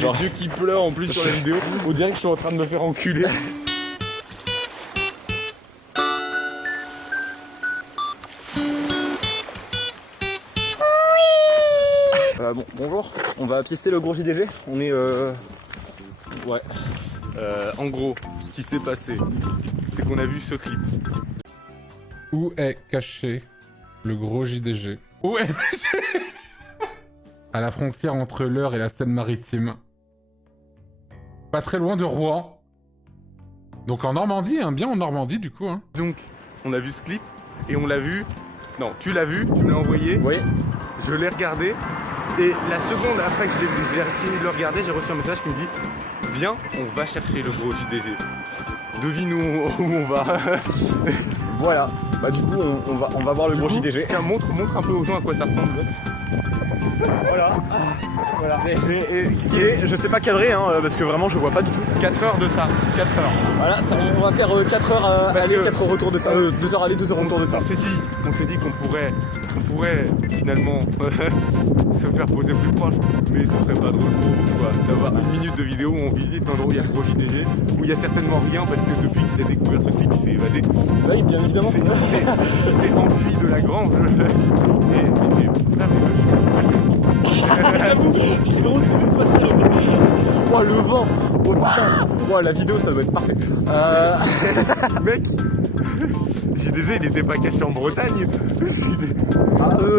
genre... les yeux qui pleurent en plus sur la vidéo. On dirait que je suis en train de me faire enculer. Bon, bonjour, on va pister le gros JDG. On est Ouais. En gros, ce qui s'est passé, c'est qu'on a vu ce clip. Où est caché le gros JDG? Où est caché? À la frontière entre l'Eure et la Seine-Maritime. Pas très loin de Rouen. Donc en Normandie, hein, bien en Normandie du coup. Hein. Donc, on a vu ce clip et on l'a vu. Non, tu l'as vu, tu me l'as envoyé. Oui. Je l'ai regardé. Et la seconde après que j'ai fini de le regarder, j'ai reçu un message qui me dit viens, on va chercher le gros JDG. Devine où on va. Voilà. Bah du coup, on va voir le gros JDG. Tiens, montre un peu aux gens à quoi ça ressemble. Voilà. Voilà. Et stylé, je sais pas cadrer hein, parce que vraiment je vois pas du tout. 4 heures de ça, 4 heures. Voilà, ça, on va faire 4 heures aller, 4 heures retour de ça. 2 heures aller, 2 heures retour de ça. On s'est dit qu'on pourrait finalement se faire poser plus proche, mais ce serait pas drôle pour vous quoi, d'avoir une minute de vidéo où on visite l'endroit où il y a le gros JDG, où il y a certainement rien parce que depuis qu'il a découvert ce clip, il s'est évadé. Oui, bien évidemment. Il s'est enfui de la grange. Oh le vent. Oh putain. Oh la vidéo ça doit être parfait. Mec, JDG il était pas caché en Bretagne.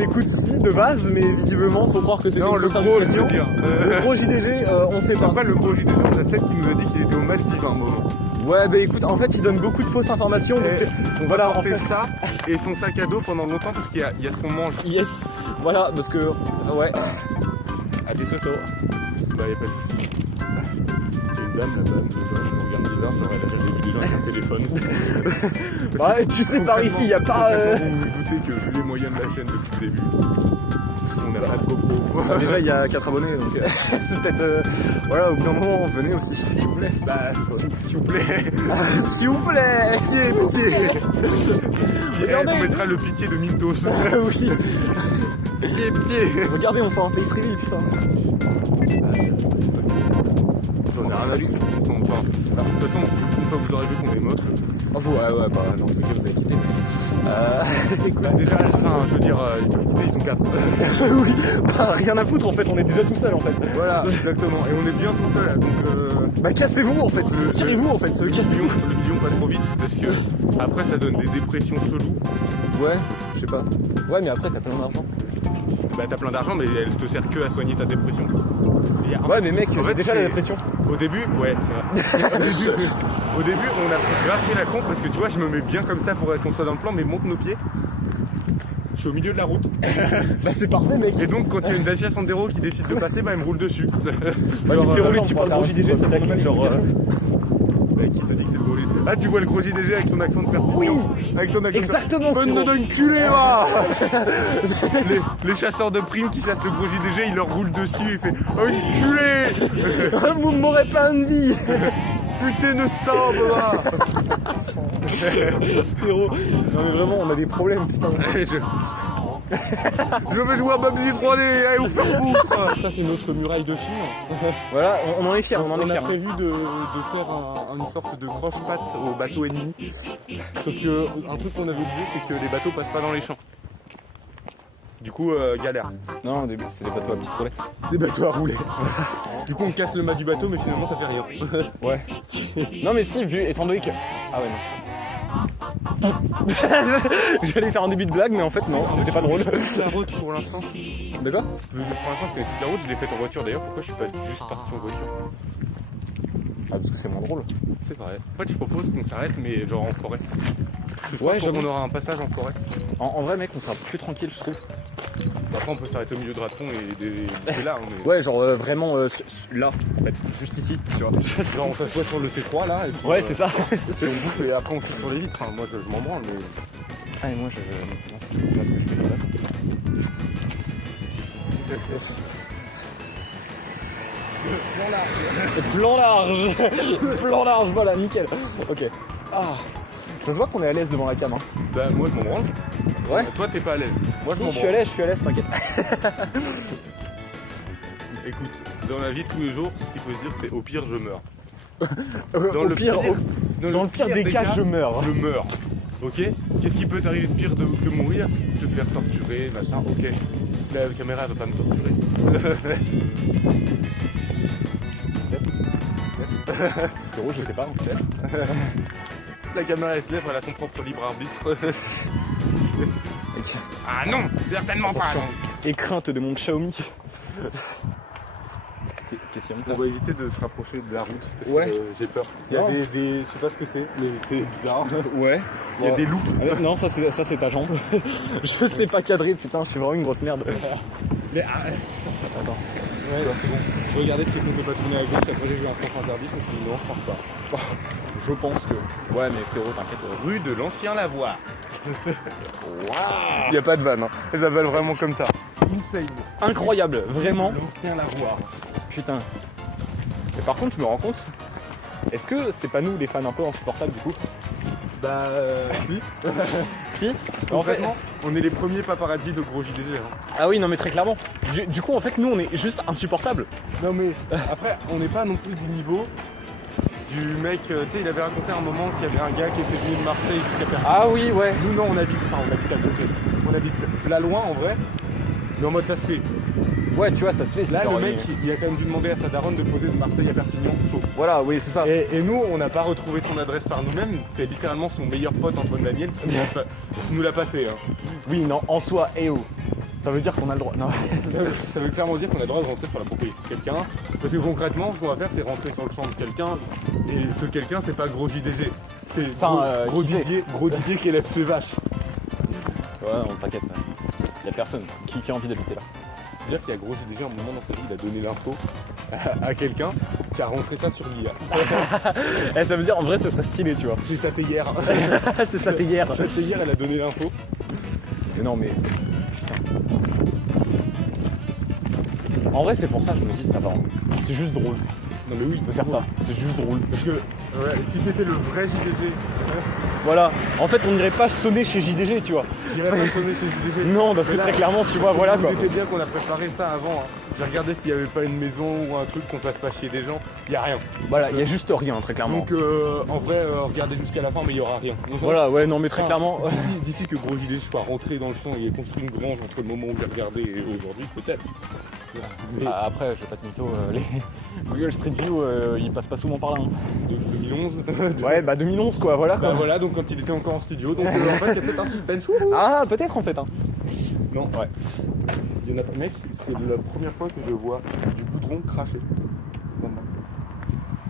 Écoute si de base, mais visiblement faut croire que c'est une fausse indication. Le gros JDG, on sait pas. C'est pas le gros JDG, on a celle qui nous a dit qu'il était au Maldives à un moment. Ouais bah écoute, en fait il donne beaucoup de fausses informations. Donc on va porter ça et son sac à dos pendant longtemps parce qu'il y a ce qu'on mange. Yes. Voilà, parce que ouais. À tes souhaits. Bah y'a pas de soucis. Une dame là-bas, je me regarde bizarre, genre elle a jamais vu des gens avec un téléphone. Ouais, tu sais par ici y a pas... Vous vous doutez que vu les moyens de la chaîne depuis le début, on n'a pas de GoPro. Déjà il y a 4 abonnés donc c'est peut-être... voilà, au bout d'un moment venez aussi s'il vous plaît. Bah s'il vous plaît. S'il vous plaît. Pitié. Regardez. On mettra le pitié de Mintos. Oui. Pitié. Regardez, on fait un face reveal putain. J'en ai rien à foutre. Enfin, de toute façon, une fois que vous aurez vu qu'on est mort. Oh ouais, bah dans tous les cas vous avez quitté. Écoute, bah, déjà, je veux dire, ils peuvent quitter, ils sont 4. Oui, bah rien à foutre en fait, on est déjà tout seul en fait. Voilà, exactement, et on est bien tout seul là, donc bah cassez-vous en fait, tirez-vous en fait, cassez-vous. Le million pas trop vite, parce que après ça donne des dépressions cheloues. Ouais, je sais pas. Ouais mais après t'as plein d'argent. Bah t'as plein d'argent mais elle te sert que à soigner ta dépression. Ouais mais mec, en fait, déjà la dépression. Au début, ouais c'est vrai. Au début on a grave pris la con parce que tu vois je me mets bien comme ça pour qu'on soit dans le plan mais monte nos pieds. Je suis au milieu de la route. Bah c'est parfait mec. Et donc quand il y a une Dacia Sandero qui décide de passer, bah elle me roule dessus. Bah qui s'est roulé dessus par le gros JDG, c'est d'accord genre... Mec, qui te dit que c'est le gros JDG. Ah, tu vois le gros JDG avec son accent de fer. Oui, avec son accent exactement. Bonne d'enculé là. Les chasseurs de primes qui chassent le gros JDG, ils leur roulent dessus et il fait enculé. Vous m'aurez pas une vie. Putain de sang, là. Frérot, non mais vraiment on a des problèmes putain. Je veux jouer à Babsy 3D, allez vous faire foutre. Ça c'est notre muraille de Chine. Voilà, on en est fiers, on en est fiers. On a prévu de faire une sorte de croche-patte aux bateaux ennemis. Sauf que un truc qu'on avait oublié, c'est que les bateaux passent pas dans les champs. Du coup, galère. Non, c'est des bateaux à petite roulette. Des bateaux à rouler. Du coup, on casse le mât du bateau, mais finalement, ça fait rien. Ouais. Non, mais si, vu, étant donné que... Ah ouais, non. J'allais faire un début de blague, mais en fait, non, c'était pas drôle. La route pour l'instant. De quoi? Pour l'instant, je connais toute la route, je l'ai faite en voiture. D'ailleurs, pourquoi je suis pas juste parti en voiture? Ah, parce que c'est moins drôle. C'est vrai. En fait, je propose qu'on s'arrête, mais genre en forêt. Ouais, on aura un passage en forêt. En vrai, mec, on sera plus tranquille, je trouve. Après, on peut s'arrêter au milieu de Raton et des là. Hein, mais... Ouais, genre vraiment là, en fait, juste ici, tu vois. Genre, on s'assoit sur le C3 là. Et puis, ouais, c'est ça. Et après, on saute sur les vitres. Hein. Moi, je m'en branle, mais. Ah, et moi, je sais pas ce que je fais là. Plan large. Plan large, voilà, nickel. Ok. Ah. Ça se voit qu'on est à l'aise devant la cam. Hein. Bah moi je m'en branle. Ouais. Toi t'es pas à l'aise. Moi je m'en branle. Je suis à l'aise, t'inquiète. Écoute, Dans la vie de tous les jours, ce qu'il faut se dire, c'est au pire, je meurs. Dans le pire des cas, je meurs. Je meurs. Ok? Qu'est-ce qui peut t'arriver de pire que mourir? Te faire torturer, machin, ok. La caméra elle va pas me torturer. Frérot, je sais pas. La caméra elle se lève, elle a son propre libre arbitre. Ah non, certainement pas. Attention. Écreinte de mon Xiaomi. Qu'est-ce qu'il y a? On va éviter de se rapprocher de la route parce Ouais. que j'ai peur. Il y a des, je sais pas ce que c'est, mais c'est bizarre. Ouais. Il y a des loups. Non, ça c'est ta jambe. Je sais pas cadrer, putain, je suis vraiment une grosse merde. Mais Attends. ouais, c'est bon. Je regardais si on peut pas tourner à gauche, après j'ai vu un sens interdit, je me suis dit non, je pense pas. Je pense que. Ouais, mais frérot, t'inquiète. Rue de l'Ancien Lavoir. Waouh. Il n'y a pas de vanne, hein. Ça s'appelle vraiment comme ça. Insane. Incroyable, vraiment. L'Ancien Lavoir. Putain. Et par contre, je me rends compte. Est-ce que c'est pas nous les fans un peu insupportables du coup? Bah oui. Si. En fait, on est les premiers paparazzi de gros JDG. Hein. Ah oui, non mais très clairement. Du coup, en fait, nous on est juste insupportables. Non mais après, on n'est pas non plus du niveau du mec, tu sais, il avait raconté à un moment qu'il y avait un gars qui était venu de Marseille jusqu'à Perpignan. Ah oui, ouais. Nous non, on habite à côté. On habite là loin en vrai, mais en mode ça se fait. Ouais, tu vois, ça se fait. Là, genre, le mec, il a quand même dû demander à sa daronne de poser de Marseille à Perpignan. Chaud. Voilà, oui, c'est ça. Et nous, on n'a pas retrouvé son adresse par nous-mêmes. C'est littéralement son meilleur pote Antoine Daniel qui nous l'a passé. Hein. Oui, non, en soi, ça veut dire qu'on a le droit. Non. Ça veut clairement dire qu'on a le droit de rentrer sur la propriété de quelqu'un. Parce que concrètement, ce qu'on va faire, c'est rentrer sur le champ de quelqu'un. Et ce quelqu'un, c'est pas gros JDG. C'est gros Didier qui élève ses vaches. Ouais, on t'inquiète. Il y a personne qui a envie d'habiter là. C'est-à-dire qu'il y a gros JDG, à un moment dans sa vie, il a donné l'info à quelqu'un qui a rentré ça sur l'IA. Eh, ça veut dire, en vrai, ce serait stylé, tu vois. C'est sa théière. C'est ça, t'es hier. Sa théière, elle a donné l'info. Mais non, mais. En vrai, c'est pour ça que je me dis, ça va. C'est juste drôle Non mais oui, de faire ça. C'est juste drôle. Parce que si c'était le vrai JDG, Voilà. En fait, on n'irait pas sonner chez JDG, tu vois. j'irais pas sonner chez JDG. Non, parce que très clairement, tu vois, voilà quoi. C'était bien qu'on a préparé ça avant. Hein. J'ai regardé s'il n'y avait pas une maison ou un truc qu'on fasse pas chier des gens. Il n'y a rien. Voilà, il y a juste rien, très clairement. Donc en vrai, regardez jusqu'à la fin, mais il n'y aura rien. Voilà, ouais, non, mais très clairement. D'ici que Gros JDG soit rentré dans le champ et ait construit une grange entre le moment où j'ai regardé et aujourd'hui, peut-être. Mais Bah, après, je vais pas te mytho, les Google Street View, ils passent pas souvent par là. Hein. de 2011. Ouais, bah 2011 quoi, voilà quoi. Bah voilà, donc quand il était encore en studio. Donc en fait, il y a peut-être un suspense. Ah, peut-être en fait. Hein. Non, ouais. Il y en a, mec, c'est la première fois que je vois du goudron cracher. Il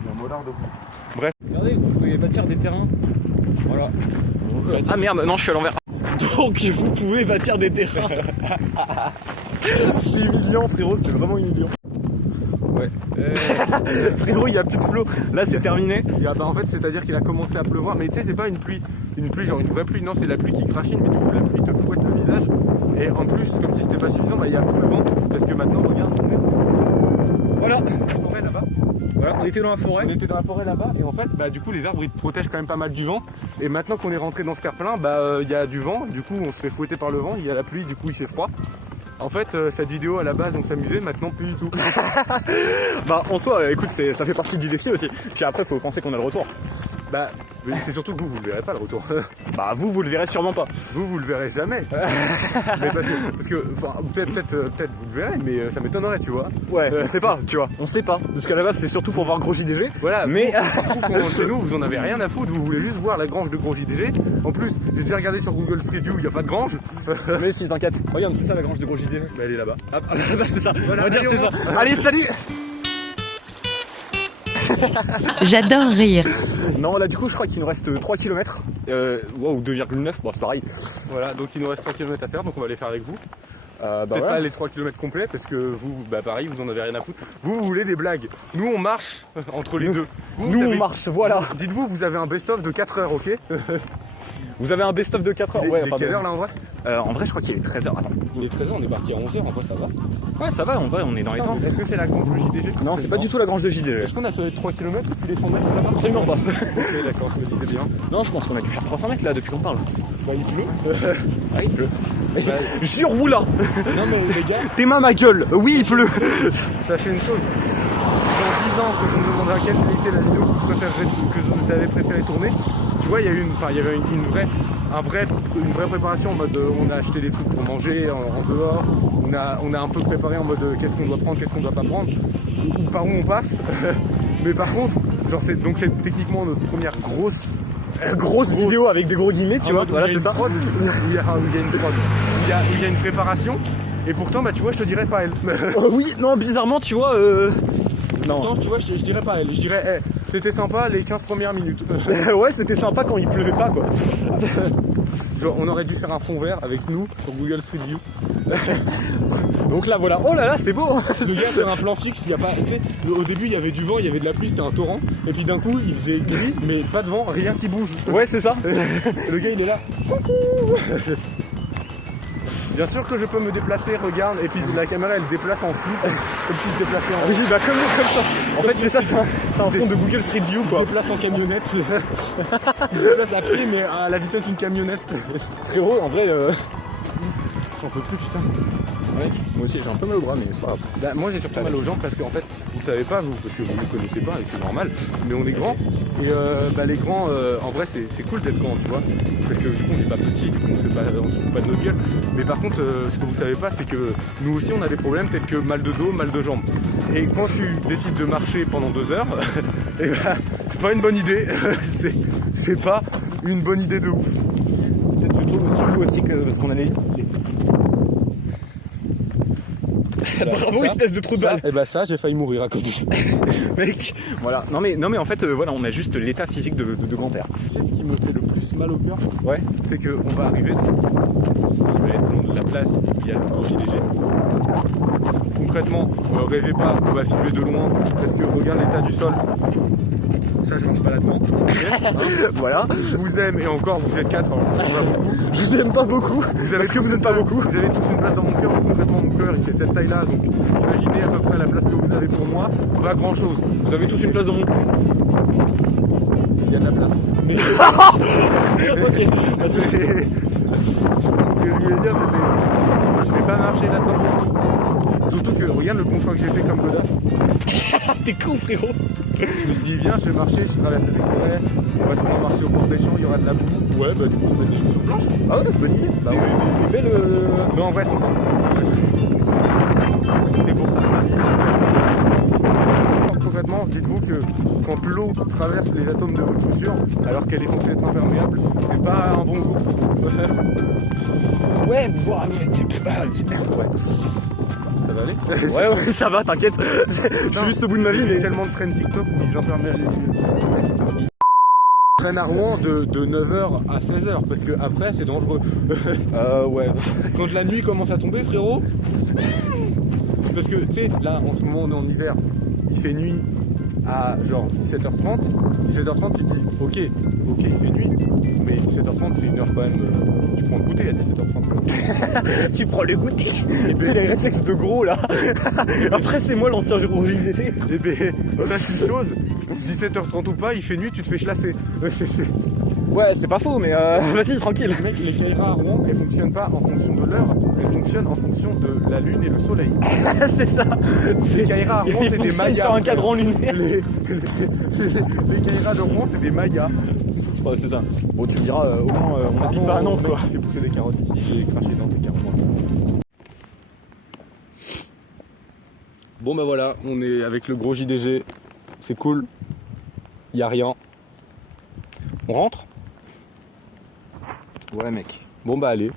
y a un mollard de goudron. Bref. Regardez, vous pouvez bâtir des terrains. Voilà. Ah merde, non, je suis à l'envers. Donc vous pouvez bâtir des terrains. C'est humiliant, frérot, c'est vraiment humiliant. Ouais. Frérot, il n'y a plus de flow. Là, c'est terminé. Bah, en fait, c'est-à-dire qu'il a commencé à pleuvoir, mais tu sais, c'est pas une pluie genre une vraie pluie, non, c'est la pluie qui crachine, mais du coup, la pluie te fouette le visage. Et en plus, comme si c'était pas suffisant, bah, il y a plus le vent, parce que maintenant, regarde, on est Voilà. dans la forêt là-bas. Voilà, on était dans la forêt. On était dans la forêt là-bas, et en fait, bah, du coup, les arbres ils te protègent quand même pas mal du vent. Et maintenant qu'on est rentré dans ce terre-plein, bah, il y a du vent, du coup, on se fait fouetter par le vent, il y a la pluie, du coup, il fait froid. En fait, cette vidéo à la base, on s'amusait, maintenant plus du tout. Bah, en soi, écoute, ça fait partie du défi aussi. Puis après, faut penser qu'on a le retour. Bah, mais c'est surtout que vous le verrez pas le retour. Bah, vous le verrez sûrement pas. Vous le verrez jamais. Mais parce que enfin, peut-être vous le verrez, mais ça m'étonnerait, tu vois. Ouais, on sait pas, tu vois. On sait pas. Parce qu'à la base, c'est surtout pour voir Gros JDG. Voilà, mais. Chez nous, vous en avez rien à foutre, vous voulez juste voir la grange de Gros JDG. En plus, j'ai déjà regardé sur Google Street View, il n'y a pas de grange. Mais si, t'inquiète. Regarde, c'est ça la grange de Gros JDG. Mais elle est là-bas. Ah, bah, c'est ça. Voilà, on va dire allez, c'est ça. on Allez, salut. J'adore rire. Non, là, du coup, je crois qu'il nous reste 3 km. Wow, 2,9, bon, c'est pareil. Voilà, donc il nous reste 3 km à faire, donc on va les faire avec vous. Bah Peut-être voilà. pas les 3 km complets, parce que vous, bah pareil, vous en avez rien à foutre. Vous voulez des blagues. Nous, on marche entre les deux. Nous, on marche, voilà. Dites-vous, vous avez un best-of de 4 heures, ok? Vous avez un best-of de 4 heures. Il Ouais, est quelle heure là en vrai? En vrai, je crois qu'il est 13h. Attends. Il est 13h, on est parti à 11h, en vrai ça va. Ouais, ça va, en vrai, on est dans les temps. Est-ce que c'est la grange de JDG? Non, c'est pas du tout la grange de JDG. Est-ce qu'on a fait 3 km depuis les 100 mètres là-bas? Absolument pas. Ok, d'accord, je me disais bien. Non, je pense qu'on a dû faire 300 mètres là depuis qu'on parle. Bah, il pleut. Ah, il pleut. Bah, Jure, là. non, mais les gars, Tes mains, ma gueule. Oui, il pleut. sachez une chose, maintenant, quand on me demandera quelle était la vidéo que vous avez préféré tourner, tu vois, il y avait une vraie préparation en mode on a acheté des trucs pour manger en dehors, on a un peu préparé en mode qu'est-ce qu'on doit prendre, qu'est-ce qu'on doit pas prendre, ou par où on passe. Mais par contre, genre c'est techniquement notre première grosse vidéo avec des gros guillemets, tu vois, voilà, c'est ça. Où il y a une préparation, et pourtant, bah tu vois, je te dirais pas elle. Oui, non, bizarrement, tu vois, non. Pourtant, tu vois, je dirais pas elle. Je dirais, c'était sympa les 15 premières minutes. Ouais, c'était sympa quand il pleuvait pas, quoi. Genre, on aurait dû faire un fond vert avec nous sur Google Street View. Donc là, voilà. Oh là là, c'est beau. Le gars sur un plan fixe, il y a pas. Tu sais, au début il y avait du vent, il y avait de la pluie, c'était un torrent. Et puis d'un coup il faisait gris, mais pas de vent, rien qui bouge. Ouais, c'est ça. Le gars il est là. Coucou. Bien sûr que je peux me déplacer, regarde, et puis la caméra elle déplace en flou, comme si se déplaçait en Oui, bah comme ça. En fait, c'est ça, c'est un fond de Google Street View, Il quoi. se déplace en camionnette. Il se déplace à pied, mais à la vitesse d'une camionnette. Frérot, en vrai, J'en peux plus, putain. ouais, moi aussi j'ai un peu mal au bras, mais c'est pas grave. Bah, moi j'ai surtout mal aux jambes parce qu'en fait, vous le savez pas vous, parce que vous ne le connaissez pas et c'est normal, mais on est grands. Et bah, les grands, en vrai c'est cool d'être grand, tu vois. Parce que du coup on n'est pas petit, du coup on se fout pas de notre gueule. Mais par contre, ce que vous savez pas, c'est que nous aussi on a des problèmes tels que mal de dos, mal de jambes. Et quand tu décides de marcher pendant 2 heures, et bah, c'est pas une bonne idée. C'est pas une bonne idée de ouf. C'est peut-être surtout aussi que parce qu'on a les... Bravo, ça, espèce de trou de balle. Et bah ça, j'ai failli mourir à cause de ça. Mec, voilà. Non mais en fait, voilà, on a juste l'état physique de grand-père. Tu sais ce qui me fait le plus mal au cœur? Ouais. C'est qu'on va arriver, on va être dans la place et puis il y a le gros JDG. Concrètement, rêvez pas, on va filmer de loin parce que regarde l'état du sol. Ça, je marche pas là-dedans. Voilà. Je vous aime et encore, vous êtes 4, on va beaucoup. Je vous aime pas beaucoup. Parce que vous êtes pas beaucoup. Vous avez tous une place dans mon cœur. Concrètement, mon cœur, il fait cette taille-là. Donc, imaginez à peu près la place que vous avez pour moi. Pas grand-chose. Vous avez tous une place dans mon cœur. Il y a de la place. Mais... Ok. Ce que je voulais dire, c'était... Je vais pas marcher là-dedans. Surtout que, regarde le bon choix que j'ai fait comme godasse. T'es con, frérot. Je me suis dit, viens, je vais marcher, je traverse des forêts, on va sûrement marcher au bord des champs, il y aura de la boue. Ouais, bah du coup, on va des chaussures blanches. Ah ouais, bonne idée. Bah ouais. Belle. Mais en vrai, elles sont pas. C'est pour ça. Concrètement, dites-vous que quand l'eau traverse les atomes de votre chaussure, alors qu'elle est censée être imperméable, c'est pas un bon goût. Ouais, boah, mais ouais. Ça va aller? Ouais, ça va, t'inquiète. Je suis juste au bout de ma vie, Il y a mais. tellement de trains TikTok où ils imperméabilisent. Ils traînent à Rouen de 9h à 16h parce que après c'est dangereux. Ouais. Quand la nuit commence à tomber, frérot. Parce que tu sais, là en ce moment on est en hiver, il fait nuit à genre 17h30. 17h30 tu te dis ok il fait nuit, mais 17h30 c'est une heure quand même, tu prends le goûter à 17h30. Tu prends le goûter. C'est les réflexes de gros là. Après c'est moi l'ancien chirurgien. Et ben ça c'est une chose, 17h30 ou pas, il fait nuit, tu te fais chlasser. Ouais, c'est pas faux, mais vas-y, tranquille. Mec, les caïras à Rouen, elles fonctionnent pas en fonction de l'heure, elles fonctionnent en fonction de la lune et le soleil. C'est ça. Les caïras à Rouen, c'est des mayas. sur un cadran lunaire. Les caïras de Rouen, c'est des mayas. Ouais, c'est ça. Bon, tu me diras, au moins, on n'habite pas à Nantes, quoi. J'ai poussé des carottes ici, j'ai craché dans des carottes. Bon bah voilà, on est avec le gros JDG, c'est cool, y a rien. On rentre? Ouais, mec. Bon bah allez.